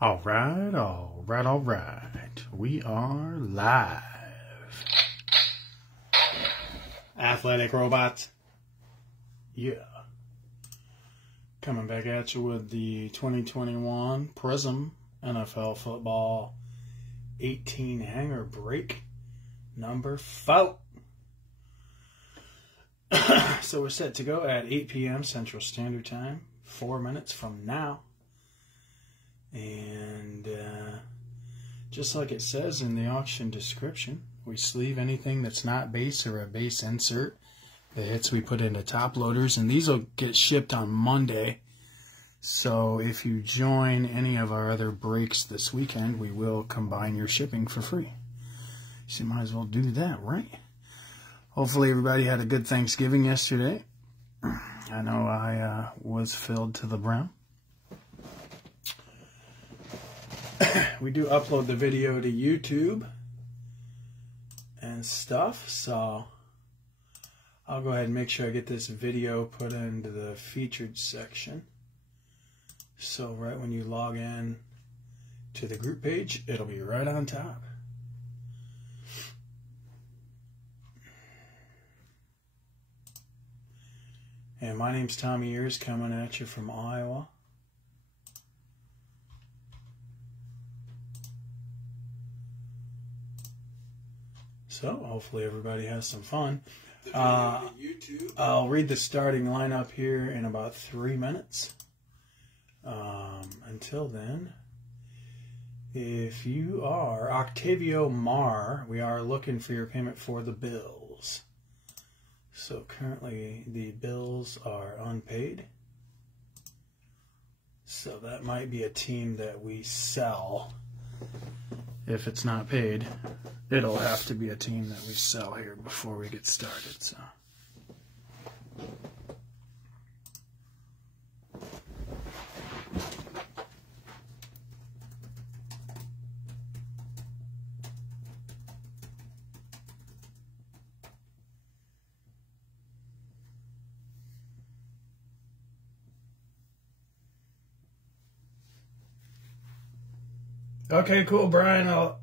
All right. We are live. Athletic Robots. Yeah. Coming back at you with the 2021 Prizm NFL Football 18 hanger break number 4. So we're set to go at 8 p.m. Central Standard Time, 4 minutes from now. And just like it says in the auction description, we sleeve anything that's not base or a base insert. The hits we put into top loaders, and these will get shipped on Monday. So if you join any of our other breaks this weekend, we will combine your shipping for free. So you might as well do that, right? Hopefully everybody had a good Thanksgiving yesterday. I know I was filled to the brim. We do upload the video to YouTube and stuff, so I'll go ahead and make sure I get this video put into the featured section. So right when you log in to the group page, it'll be right on top. And my name's Tommy Ears, coming at you from Iowa. So hopefully everybody has some fun. I'll read the starting lineup here in about 3 minutes. Until then, if you are Octavio Mar, we are looking for your payment for the Bills. So currently the Bills are unpaid. So that might be a team that we sell. If it's not paid, it'll have to be a team that we sell here before we get started. So. Okay, cool, Brian. I'll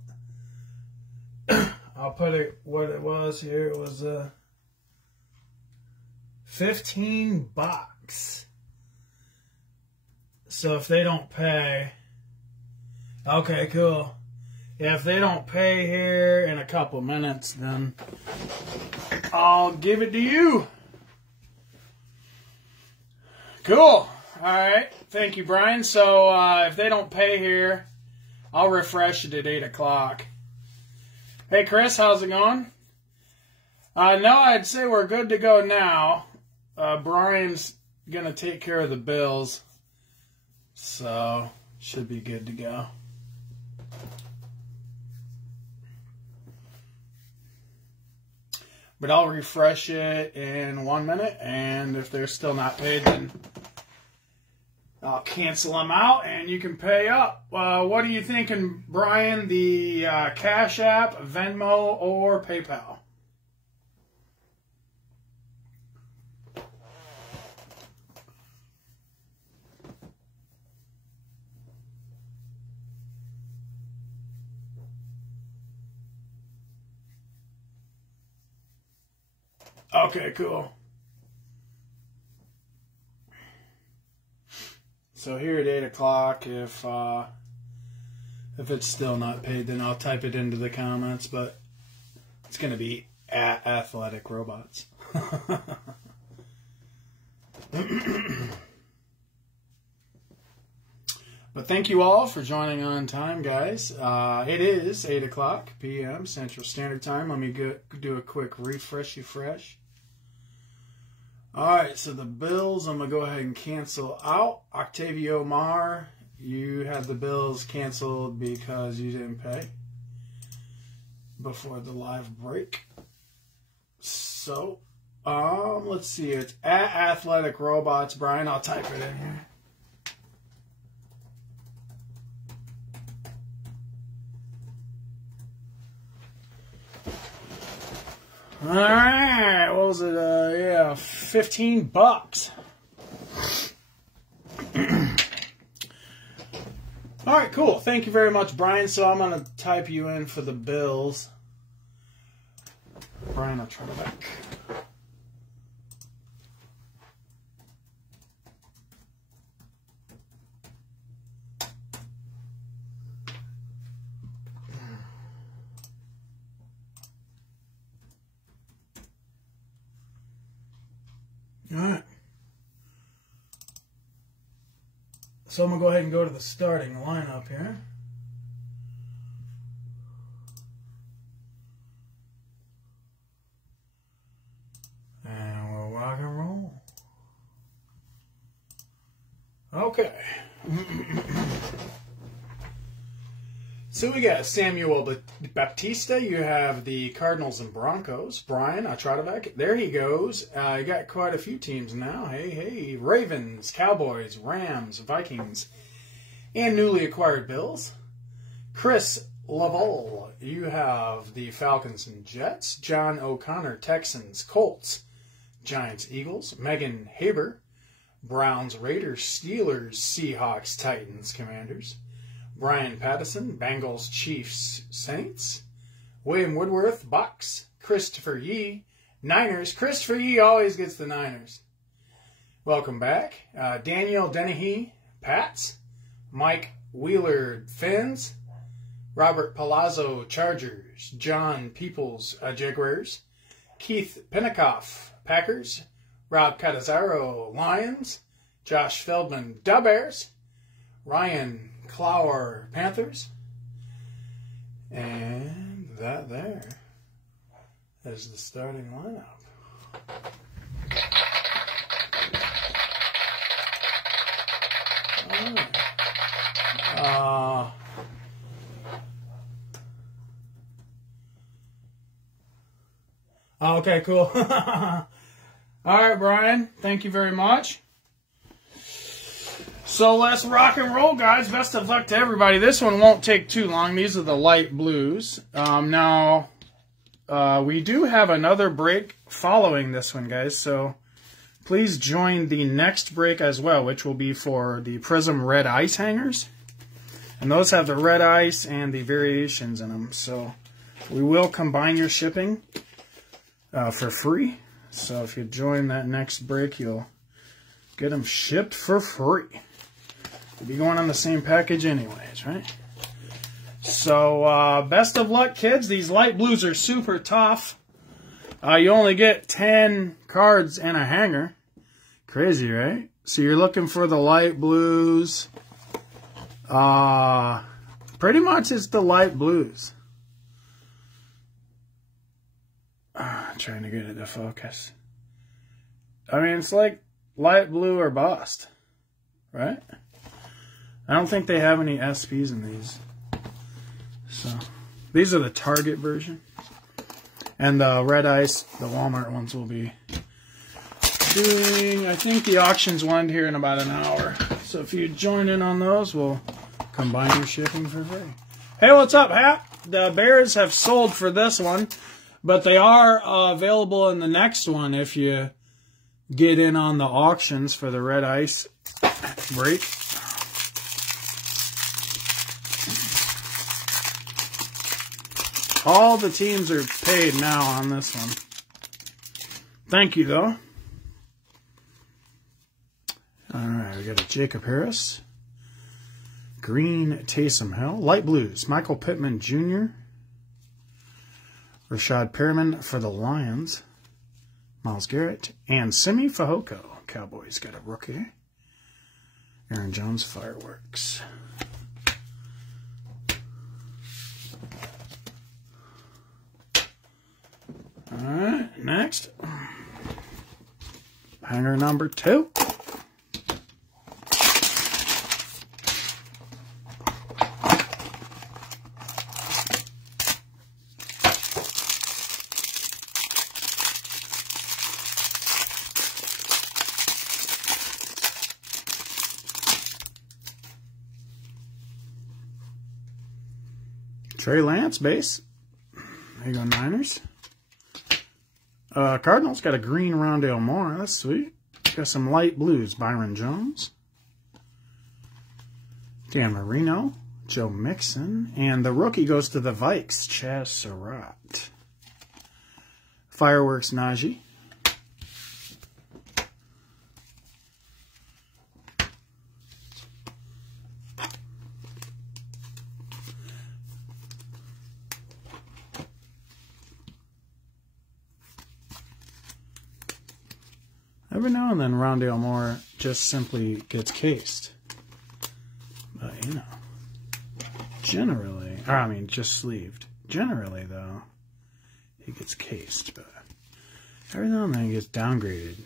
put it what it was here. It was $15. So if they don't pay, okay, cool. Yeah, if they don't pay here in a couple minutes, then I'll give it to you. Cool. All right. Thank you, Brian. So if they don't pay here, I'll refresh it at 8 o'clock. Hey, Chris, how's it going? No, I'd say we're good to go now. Brian's going to take care of the Bills, so should be good to go. But I'll refresh it in 1 minute, and if they're still not paid, then I'll cancel them out, and you can pay up. What are you thinking, Brian? The Cash App, Venmo, or PayPal? Okay, cool. So here at 8 o'clock, if it's still not paid, then I'll type it into the comments, but it's going to be at AthleticRobots. But thank you all for joining on time, guys. It is 8 o'clock p.m. Central Standard Time. Let me do a quick refreshy fresh. Alright, so the Bills, I'm going to go ahead and cancel out. Octavio Mar, you have the Bills canceled because you didn't pay before the live break. So, let's see, it's at Athletic Robots. Brian, I'll type it in here. All right, what was it? Yeah, $15. All right, cool. Thank you very much, Brian. So I'm going to type you in for the Bills. Brian, I'll try to back. All right. So I'm going to go ahead and go to the starting lineup here. And we'll rock and roll. Okay. So we got Samuel Baptista. You have the Cardinals and Broncos. Brian Atradovac. There he goes. You got quite a few teams now. Hey. Ravens, Cowboys, Rams, Vikings, and newly acquired Bills. Chris Laval. You have the Falcons and Jets. John O'Connor, Texans, Colts, Giants, Eagles. Megan Haber, Browns, Raiders, Steelers, Seahawks, Titans, Commanders. Brian Pattison, Bengals, Chiefs, Saints. William Woodworth, Bucks. Christopher Yee, Niners. Christopher Yee always gets the Niners. Welcome back. Daniel Dennehy, Pats. Mike Wheeler, Fins. Robert Palazzo, Chargers. John Peoples, Jaguars. Keith Penikoff, Packers. Rob Catazzaro, Lions. Josh Feldman, Bears. Ryan Clower, Panthers. And that there is the starting lineup. Okay, cool. All right, Brian. Thank you very much. So let's rock and roll, guys. Best of luck to everybody. This one won't take too long. These are the light blues. Now, we do have another break following this one, guys. So please join the next break as well, which will be for the Prizm red ice hangers. And those have the red ice and the variations in them. So we will combine your shipping for free. So if you join that next break, you'll get them shipped for free. You'll be going on the same package anyways, right? So, best of luck, kids. These light blues are super tough. You only get 10 cards and a hanger. Crazy, right? So you're looking for the light blues. Pretty much it's the light blues. Trying to get it to focus. I mean, it's like light blue or bust, right? I don't think they have any SPs in these. So, these are the Target version. And the red ice, the Walmart ones will be doing, I think the auctions will end here in about an hour. So if you join in on those, we'll combine your shipping for free. Hey, what's up, Hap? The Bears have sold for this one, but they are available in the next one if you get in on the auctions for the red ice break. All the teams are paid now on this one. Thank you, though. All right, we got a Jacob Harris. Green Taysom Hill. Light blues, Michael Pittman Jr. Rashad Perriman for the Lions. Myles Garrett. And Simi Fehoko. Cowboys got a rookie. Aaron Jones, Fireworks. Alright, next. Hanger number 2. Trey Lance, base. There you go, Niners. Cardinals got a green Rondale Moore. That's sweet. Got some light blues. Byron Jones. Dan Marino, Joe Mixon, and the rookie goes to the Vikes, Chaz Surratt. Fireworks Najee. Every now and then, Rondale Moore just simply gets cased. But, you know, generally, or I mean, just sleeved. Generally, though, he gets cased. But every now and then, he gets downgraded.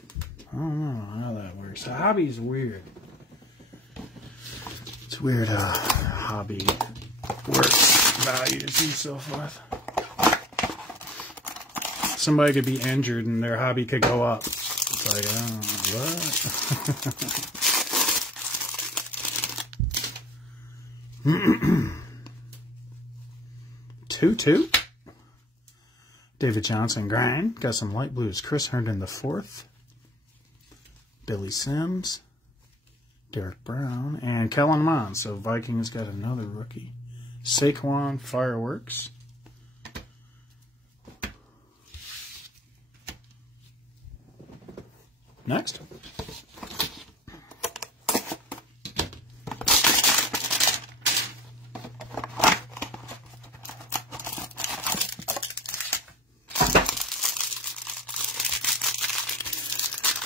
I don't know how that works. The hobby's weird. It's weird how hobby works, values, and so forth. Somebody could be injured and their hobby could go up. It's like, oh, what? 2-2. David Johnson, grind. Got some light blues. Chris Herndon the fourth. Billy Sims. Derek Brown. And Kellen Mond. So Vikings got another rookie. Saquon Fireworks. Next.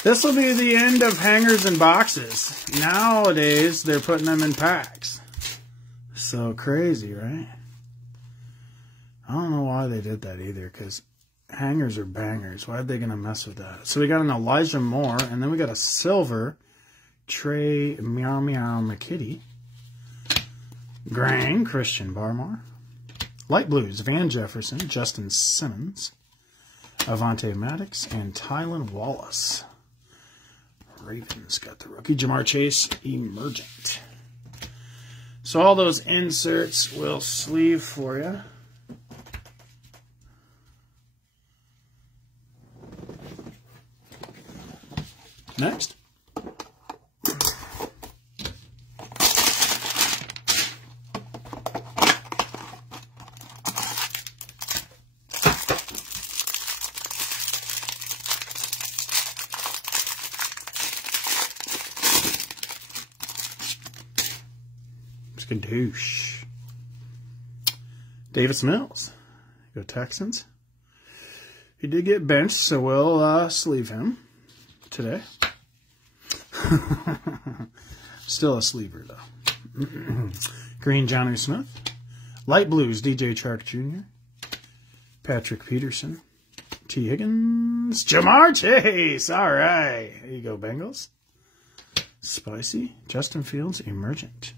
This will be the end of hangers and boxes. Nowadays, they're putting them in packs. So crazy, right? I don't know why they did that either, because hangers are bangers. Why are they going to mess with that? So we got an Elijah Moore, and then we got a silver Trey Meow Meow McKitty. Grang, Christian Barmore. Light blues, Van Jefferson, Justin Simmons, Avante Maddox, and Tylan Wallace. Ravens got the rookie. Jamar Chase, Emergent. So all those inserts will sleeve for you. Next. Skadoosh. Davis Mills. Go Texans. He did get benched, so we'll sleeve him today. Still a sleever, though. Green, Johnny Smith. Light blues, DJ Chark Jr. Patrick Peterson. T. Higgins. Jamar Chase. All right. There you go, Bengals. Spicy. Justin Fields, Emergent.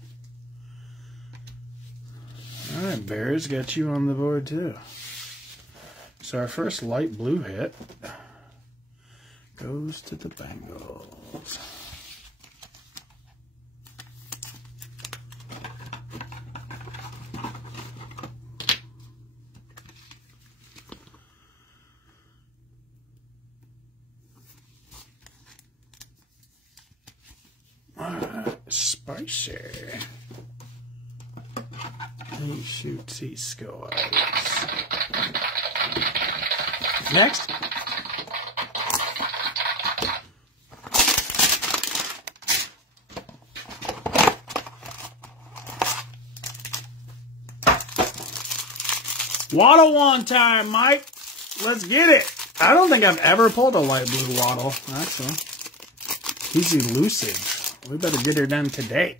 All right, Bears got you on the board, too. So our first light blue hit goes to the Bengals. Spicy. He shoots, he scores. Next. Waddle one time, Mike. Let's get it. I don't think I've ever pulled a light blue Waddle, actually. He's elusive. We better get her done today.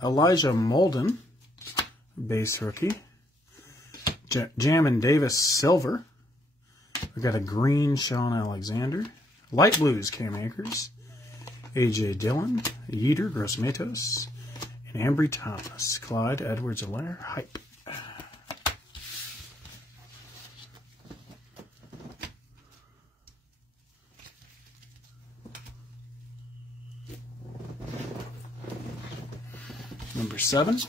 Elijah Molden, base rookie. Jamin Davis, silver. We got a green Sean Alexander. Light blues, Cam Akers. A.J. Dillon, Yeater, Gross Matos, and Ambry Thomas. Clyde Edwards-Helaire, hype. Number 7.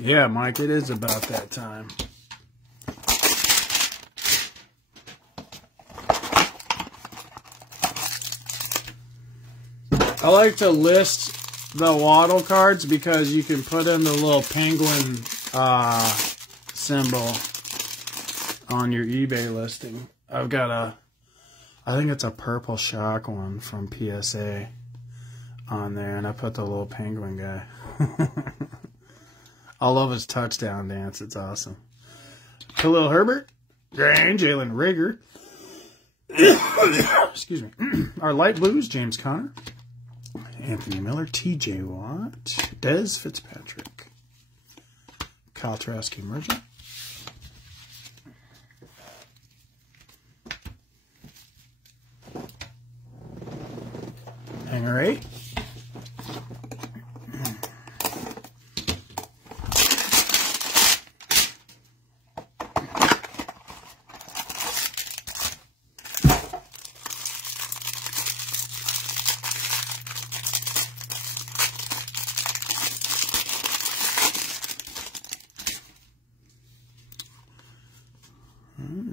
Yeah, Mike, it is about that time. I like to list the waddle cards because you can put in the little penguin symbol on your eBay listing. I've got I think it's a purple shock one from PSA on there, and I put the little penguin guy. I love his touchdown dance. It's awesome. Khalil Herbert, Grand, Jalen Rager. Excuse me. Our light blues, James Conner, Anthony Miller, TJ Watt, Dez Fitzpatrick, Kyle Trask Emergent, Hanger 8,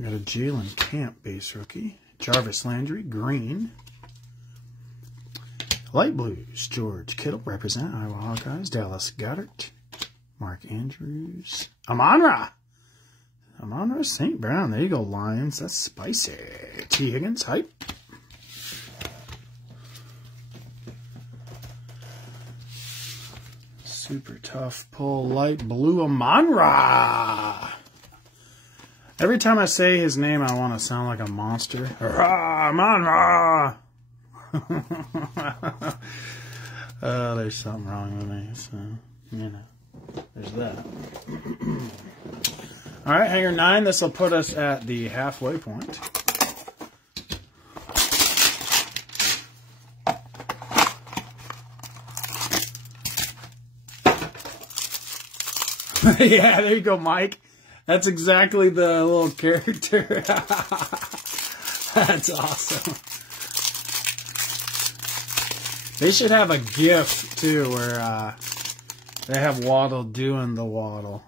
got a Jalen Camp base rookie. Jarvis Landry, green. Light blues, George Kittle, represent Iowa Hawkeyes. Dallas Goedert, Mark Andrews. Amon-Ra St. Brown. There you go, Lions. That's spicy. T. Higgins, hype. Super tough pull, light blue, Amon-Ra. Every time I say his name, I want to sound like a monster. Amon-Ra. There's something wrong with me, so, you know, there's that. All right, hanger 9. This will put us at the halfway point. Yeah, there you go, Mike. That's exactly the little character. That's awesome. They should have a GIF, too, where they have Waddle doing the waddle.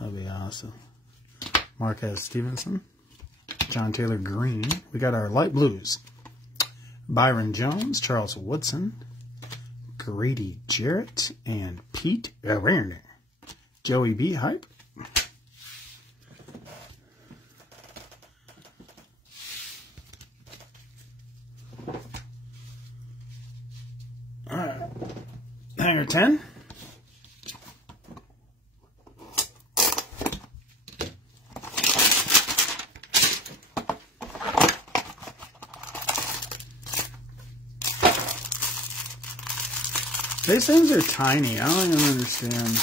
That'd be awesome. Marquez Stevenson. John Taylor Green. We got our light blues. Byron Jones. Charles Woodson. Grady Jarrett. And Pete Werner. Joey B. Hype. Alright. Hanger 10. These things are tiny. I don't even understand.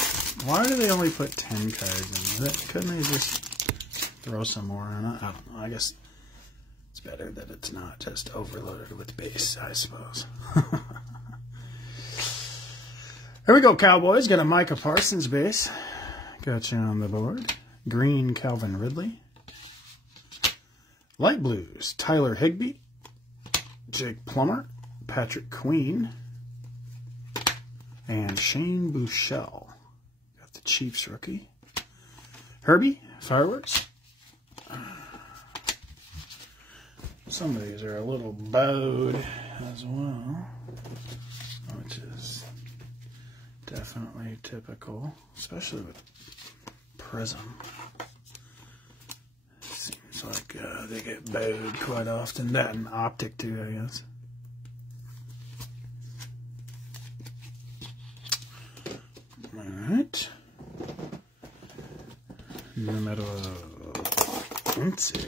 Why do they only put 10 cards in it? Couldn't they just throw some more in it? I don't know. I guess it's better that it's not just overloaded with base, I suppose. Here we go, Cowboys. Got a Micah Parsons base. Got you on the board. Green, Calvin Ridley. Light blues, Tyler Higbee. Jake Plummer. Patrick Queen. And Shane Buechele. Got the Chiefs rookie. Herbie, Fireworks. Some of these are a little bowed as well, which is definitely typical, especially with Prizm. Seems like they get bowed quite often. That and Optic too, I guess. Alright. Numero 20.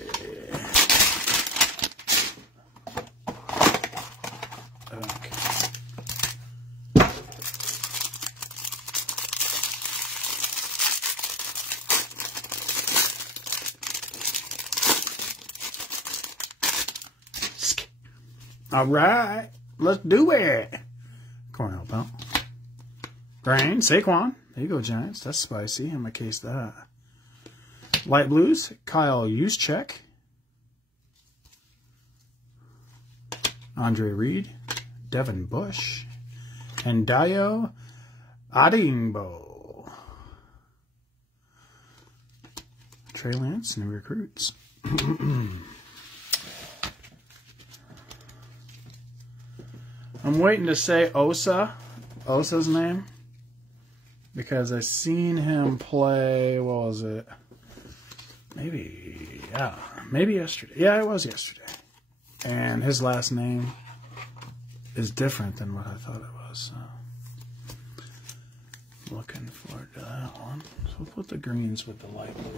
All right, let's do it. Cornell Belt. Grain, Saquon. There you go, Giants. That's spicy. I'm going to case that. Light blues, Kyle Juszczyk. Andre Reed. Devin Bush. And Dayo Adingbo. Trey Lance, new recruits. I'm waiting to say Osa's name, because I seen him play, what was it? Maybe yesterday. Yeah, it was yesterday. And his last name is different than what I thought it was. So looking forward to that one. So we'll put the greens with the light blues.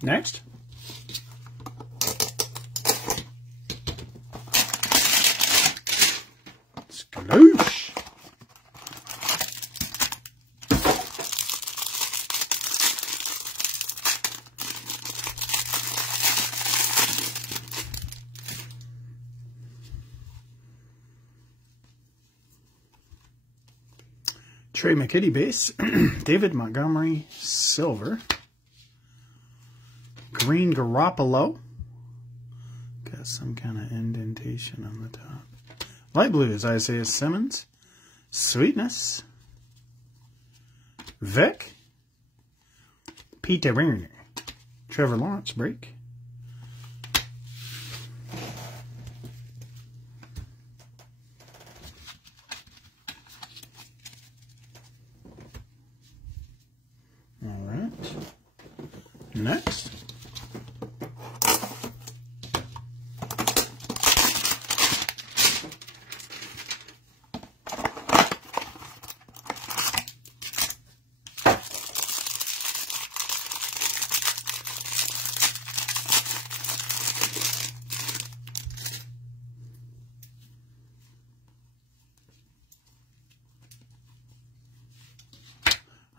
Next. Skaloosh. Trey McKitty base. David Montgomery silver. Green Garoppolo. Got some kind of indentation on the top. Light blues, Isaiah Simmons. Sweetness. Vic. Peter Werner. Trevor Lawrence break. All right. Next.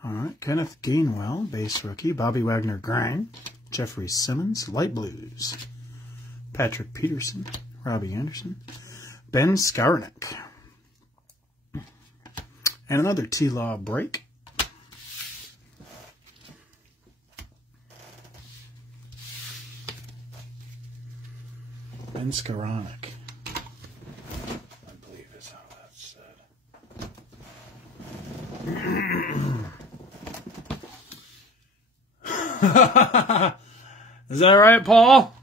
All right, Kenneth Gainwell, base rookie. Bobby Wagner, grind. Jeffrey Simmons, light blues. Patrick Peterson, Robbie Anderson. Ben Skarnick. And another T-Law break. Ben Skarnick. I believe is how that's said. Is that right, Paul?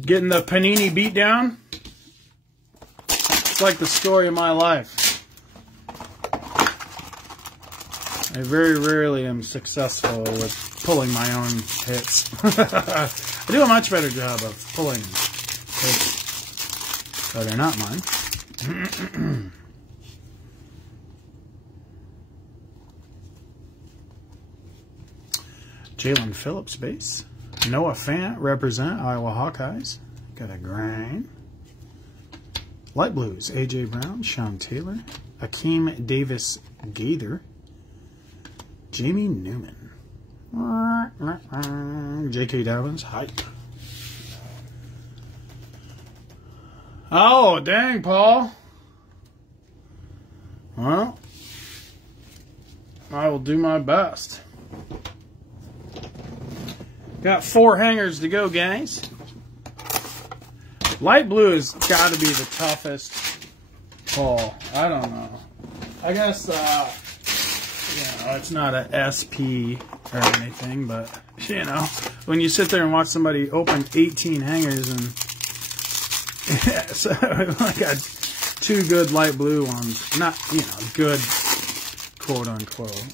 Getting the Panini beat down? It's like the story of my life. I very rarely am successful with pulling my own hits. I do a much better job of pulling hits that are not mine. Jalen Phillips base. Noah Fant represent Iowa Hawkeyes. Got a grind. Light blues. A.J. Brown, Sean Taylor, Akeem Davis Gaither, Jamie Newman, J.K. Dobbins, hype. Oh, dang, Paul. Well, I will do my best. Got 4 hangers to go, guys. Light blue has got to be the toughest pull. I don't know. I guess, you know, it's not a SP or anything, but, you know, when you sit there and watch somebody open 18 hangers and, yeah, so I got 2 good light blue ones. Not, you know, good, quote unquote.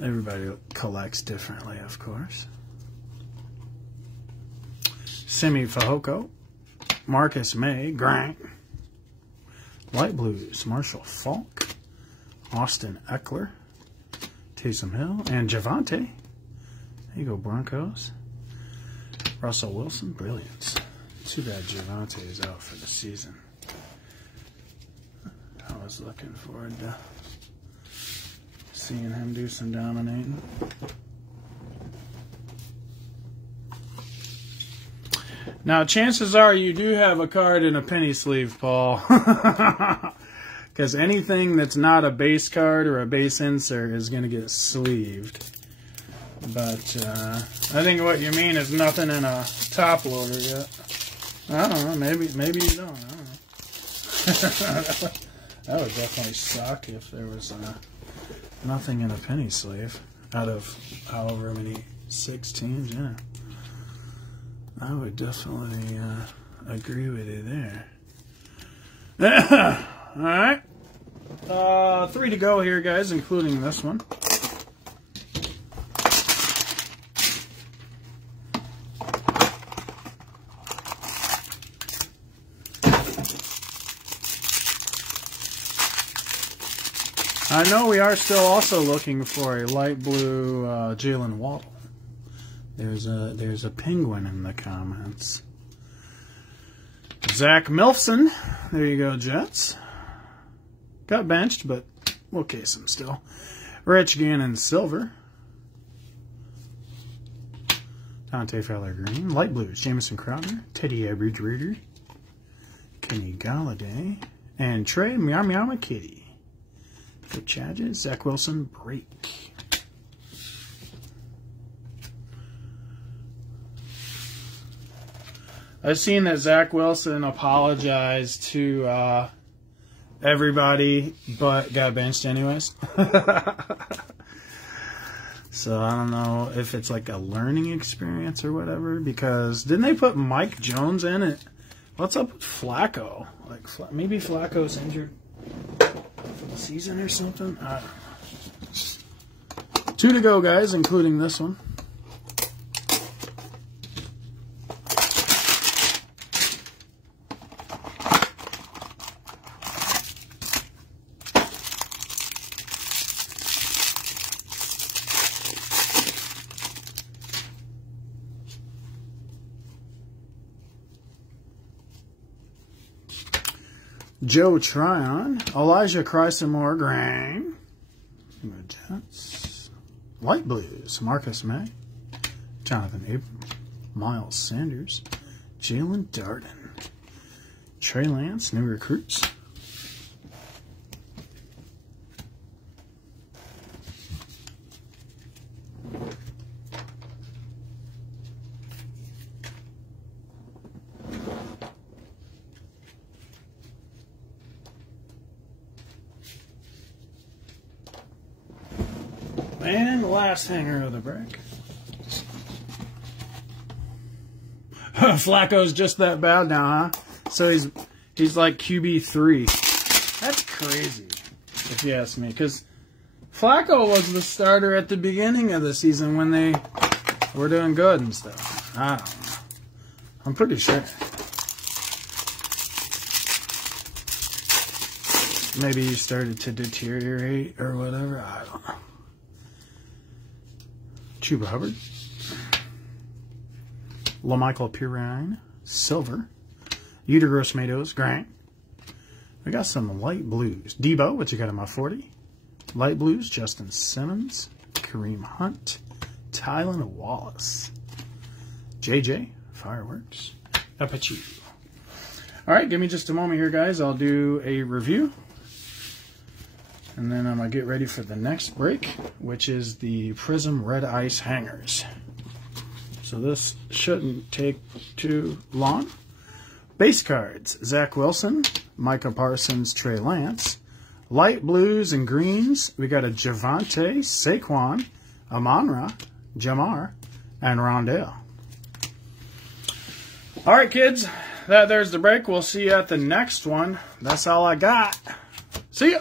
Everybody collects differently, of course. Simi Fehoko, Marcus May, Grant, light blues, Marshall Falk, Austin Eckler, Taysom Hill, and Javante. There you go, Broncos. Russell Wilson, brilliance. Too bad Javante is out for the season. I was looking forward to seeing him do some dominating. Now, chances are you do have a card in a penny sleeve, Paul. Because anything that's not a base card or a base insert is going to get sleeved. But I think what you mean is nothing in a top loader yet. I don't know. Maybe you don't. I don't know. That would definitely suck if there was nothing in a penny sleeve out of however many 16s. Yeah, I would definitely agree with you there. All right, 3 to go here, guys, including this one. I know we are still also looking for a light blue Jalen Waddle. There's a penguin in the comments. Zach Milfson. There you go, Jets. Got benched, but we'll case him still. Rich Gannon Silver. Dante Fowler Green. Light blues, Jamison Crowder. Teddy Bridgewater. Kenny Galladay. And Trey Meow Meow McKitty. For charges, Zach Wilson, break. I've seen that Zach Wilson apologized to everybody, but got benched anyways. So I don't know if it's like a learning experience or whatever, because didn't they put Mike Jones in it? What's up with Flacco? Like maybe Flacco's injured for the season or something? I don't know. 2 to go, guys, including this one. Joe Tryon, Elijah Chrysomore Grang, Jets, Light Blues, Marcus May, Jonathan Abram, Miles Sanders, Jalen Darden, Trey Lance, new recruits. And the last hanger of the break. Flacco's just that bad now, huh? So he's like QB3. That's crazy, if you ask me. Because Flacco was the starter at the beginning of the season when they were doing good and stuff. I don't know. I'm pretty sure. Maybe he started to deteriorate or whatever. I don't know. Chuba Hubbard, LaMichael Pirine, Silver, Uterus Matos, Grant. We got some light blues. Debo, what you got in my 40? Light blues, Justin Simmons, Kareem Hunt, Tylan Wallace, JJ, Fireworks, up at you. All right, give me just a moment here, guys. I'll do a review. And then I'm going to get ready for the next break, which is the Prizm Red Ice Hangers. So this shouldn't take too long. Base cards, Zach Wilson, Micah Parsons, Trey Lance. Light blues and greens, we got a Javante, Saquon, Amon-Ra, Jamar, and Rondale. All right, kids, there's the break. We'll see you at the next one. That's all I got. See ya.